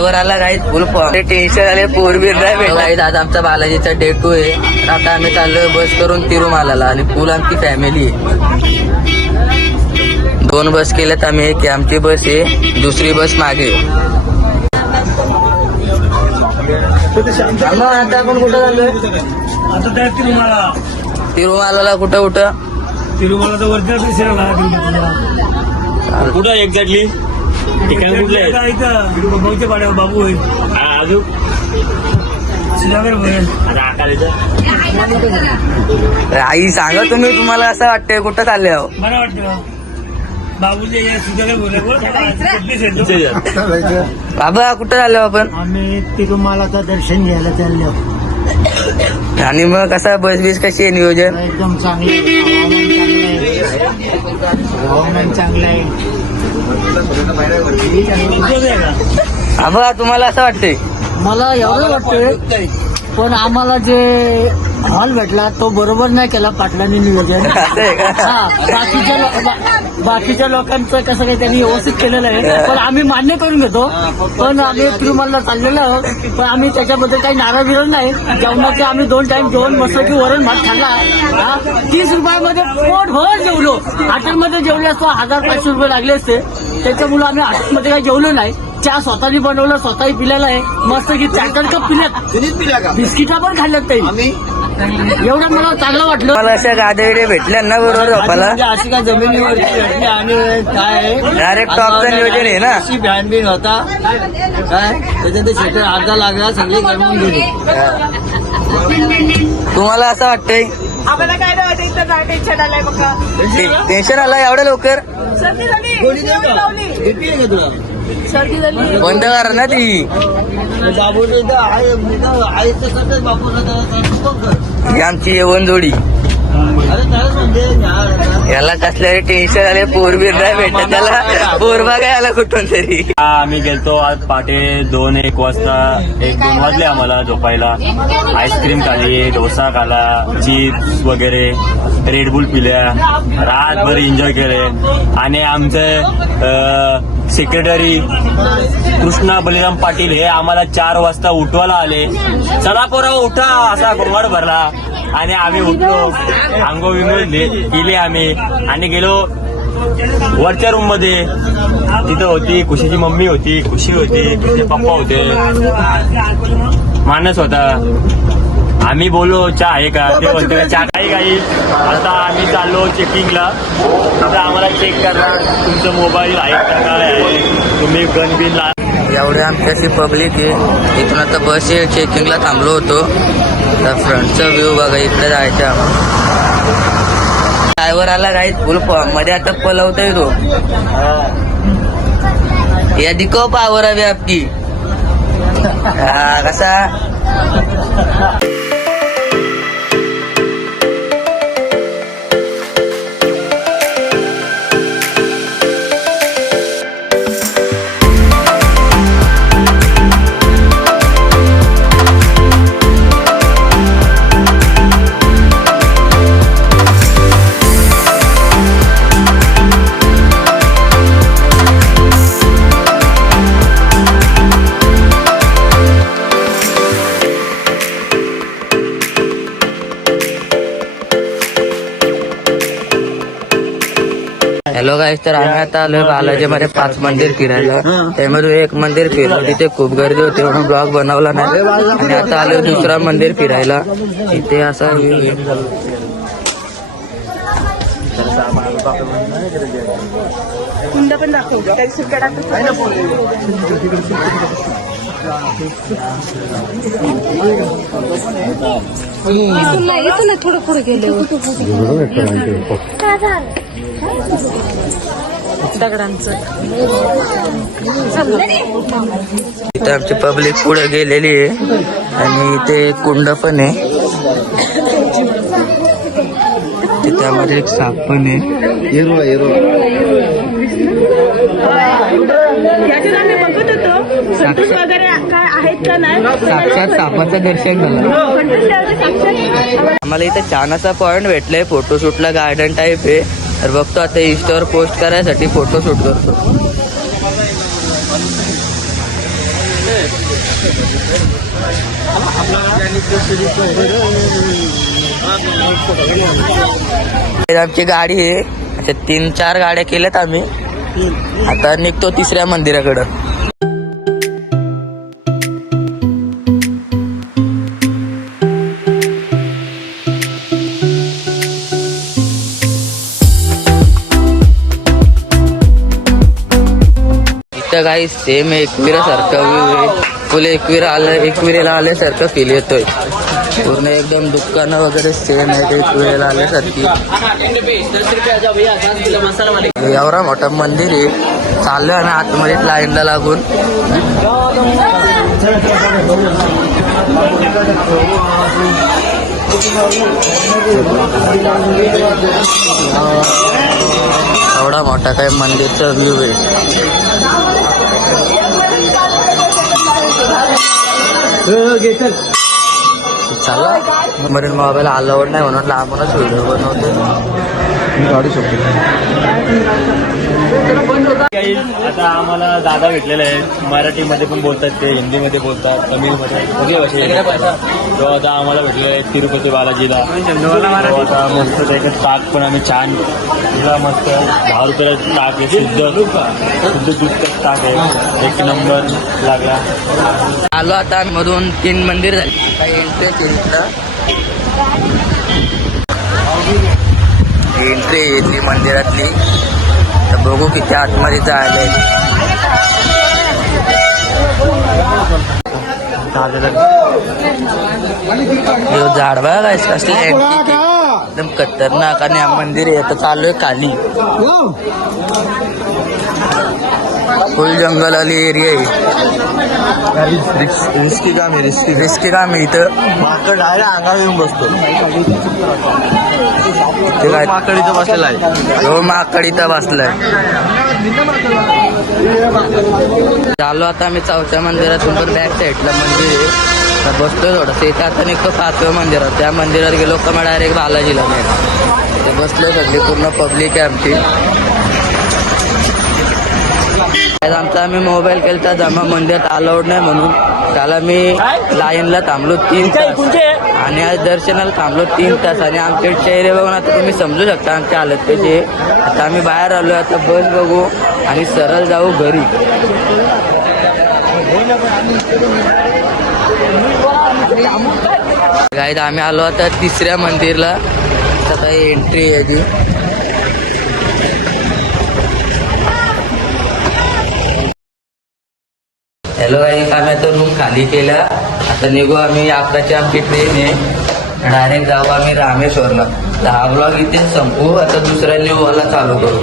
Driver आला गाईत फुल tension आले पोरबीर गाईत. आज आमचा बालाजीचा डे 2 आहे. आता आम्ही चाललोय बस करून तिरुमालाला आणि फुल आमची फॅमिली आहे. 2 बस केल्यात आम्ही. एक आमची बस आहे, दुसरी बस मागे. आता आपण कुठं चाललोय? आता त्या तिरुमालाला. कुठं तिरुमाला वरती कुठं एक्झॅक्टली ठिकाण कुठलं आहे? पाड्यावर बाबू होईल अजून आई सांगा तुम्ही, तुम्हाला असं वाटतंय कुठं चालले आहो? बरं वाटतं बाबूजी बाबा कुठं चाललो आपण? आम्ही तिरुमालाचं दर्शन घ्यायला चाललो. आणि मग कसा बस बीस कशी आहे नियोजन? एकदम चांगलं हवामान चांगलं आहे. बाबा तुम्हाला असं वाटतंय? मला एवढं वाटतंय, पण आम्हाला जे हॉल भेटला तो बरोबर नाही केला पाटलांनी नियोजन. असं आहे का? बाकीच्या लोकांचं कसं काही त्यांनी व्यवस्थित केलेलं आहे, पण आम्ही मान्य करून घेतो. पण आम्ही तिरुमलला चाललेलो आहोत, पण आम्ही त्याच्याबद्दल काही नाराज विरोध नाही. जेवणाचे आम्ही 2 टाइम जेवण मस्त की वरण भात खाल्ला. 30 रुपयामध्ये पोटभर जेवलो. हॉटेलमध्ये जेवले असतो 1500 रुपये लागले असते. त्याच्यामुळे आम्ही हॉटेलमध्ये काही जेवलो नाही. चहा स्वतःनी बनवलं, स्वतःही पिलेला आहे. मस्त की 4 कप पिल्यात, बिस्किटा पण खाल्ल्यात काही. एवढं मला चांगलं वाटलं. मला अशा गादेडे भेटल्या ना बरोबर झोपाला. अशी काय जमिनीवरती भेटली आणि काय डायरेक्ट टॉपचं नियोजन आहे ना. फॅन बिन होता काय त्याच्यात ते शेटर अर्धा लागला, सगळे गरमून गेले. तुम्हाला असं वाटतंय? आम्हाला काय नाही वाटत, इथं टेन्शन आलंय बघा. टेन्शन आलं एवढं लवकर? सर्दी झाली, सर्दी झाली. बंद करा ना ती. ही आमची येवन जोडी. याला कसल्या टेन्शन आले, पोरबीर नाही भेटत त्याला. पोरबा काय आला कुठून तरी. आम्ही गेलतो आज पहाटे 2-1 वाजता. 1-2 वाजले आम्हाला झोपायला. आईस्क्रीम खाली, डोसा खाला, चिप्स वगैरे, रेडबुल पिल्या, रातभर एन्जॉय केले. आणि आमचे सेक्रेटरी कृष्णा बलिराम पाटील हे आम्हाला 4 वाजता उठवायला आले. चला पोरा उठा असा गोंगाट भरला आणि आम्ही उठलो. आंघोळ विंघोळ केली आम्ही आणि गेलो वरच्या रूम मध्ये. तिथं होती खुशीची मम्मी होती, खुशी होती, खुशीचे पप्पा होते, मानस होता. आम्ही बोललो चहा आहे का? ते बोलतो चहा काही. आता आम्ही चाललो चेकिंगला. आता आम्हाला चेक करणार तुमचं मोबाईल आहे का, काय आहे, तुम्ही गन बिन ला. एवढे आमच्याशी पब्लिक आहे. इथून आता बस चेकिंगला थांबलो होतो. तर फ्रंटचा व्ह्यू बघा, इकडे जायचं आम्हाला. ड्रायव्हर आला गाईत फुल मध्ये. आता पलवतोय तो. या दिखो पावर हवी आपकी. कसा हॅलो गाईस, तर आम्ही आता आलोय बालाजीमध्ये 5 मंदिर फिरायला. त्यामधून 1 मंदिर फिरलो, तिथे खूप गर्दी होती म्हणून ब्लॉग बनवला नाही. आणि आता आलोय 2रा मंदिर फिरायला. इथे असा कुंड पण दाखव. इथं थोडं पुढे गेले दगडांचं. इथे आमची पब्लिक पुढे गेलेली आहे. आणि इथे कुंड पण आहे. त्यामध्ये एक साप पण आहे. साक्षात सापाचं दर्शन झालं आम्हाला. इथे छान असा पॉइंट भेटलाय फोटोशूटला, गार्डन टाईप आहे. तर बघतो आता इंस्टावर पोस्ट करायसाठी फोटोशूट करतो. आमची गाडी आहे, अशा 3-4 गाड्या केल्यात आम्ही. आता निघतो तिसऱ्या मंदिराकडं. इथं काही सेम एकविरासारखं व्ह्यू आहे. फुल एकविरेला आल्यासारखं फील येतोय. पूर्ण एकदम दुकानं वगैरे सेम आहे एकविरेला आल्यासारखी. एवढा मोठा मंदिर आहे. चाललोय आम्ही आतमध्ये लाईनला लागून. एवढा मोठा काय मंदिरचा व्ह्यू आहे. चला मरीन मोबाईल अलाउड नाही म्हणून लांबूनच व्हिडिओ बनवते. आता आम्हाला दादा भेटलेले आहेत. मराठीमध्ये पण बोलतात, ते हिंदीमध्ये बोलतात, तमिळमध्ये सगळ्या भाषा. तो आता आम्हाला भेटलेले आहेत तिरुपती बालाजीला. तो आता मस्त त्याच्यात ताक पण आम्ही छान तुला मस्त 10 रुपयाला ताक आहे. शुद्ध दूध ताक आहे. एक नंबर लागला. आलो आता मधून 3 मंदिर झाली. काही एंट्री येतली मंदिरातली. तर बघू किती आतमध्ये जायला. झाडवा काय कसले एकदम खतरनाक आणि मंदिर आहे. आता चालू आहे खाली. फुल जंगल वाली एरिया आहे. रिस्की काम आहे इथं. माकड डायरेक्ट अंगावर येऊन बसतो. ते काय माकड इथं बसलेला आहे. हो माकड इथं बसलाय. चालू आता आम्ही 4थ्या मंदिरातून पण बॅक साईडला मंदिर आहे. तर बसलो थोडंसं इथं. आता निघतो 5व्या मंदिरात. त्या मंदिरात गेलो का मग डायरेक्ट बालाजीला नाही. ते बसलो सगळी पूर्ण पब्लिक आहे आमची. आमचा आम्ही मोबाईल केला जमा मंदिरात अलाउड नाही म्हणून. त्याला मी लाईनला थांबलो 3 तास आणि आज दर्शनाला थांबलो 3 तास. आणि आमचे चेहरे बघून आता तुम्ही समजू शकता आमची हालत कशी आहे. आता आम्ही बाहेर आलो. आता बस बघू आणि सरळ जाऊ घरी. गाईड आम्ही आलो आता 3ऱ्या मंदिरला. आता एंट्री आहे ती. हॅलो गाईज, आम्ही आता रूम खाली केला. आता निघू आम्ही. 11ची आमची ट्रेन आहे. डायरेक्ट जाऊ आम्ही रामेश्वरला. 10 ब्लॉग इथे संपवू. आता दुसऱ्या न्यू वाला चालू करू.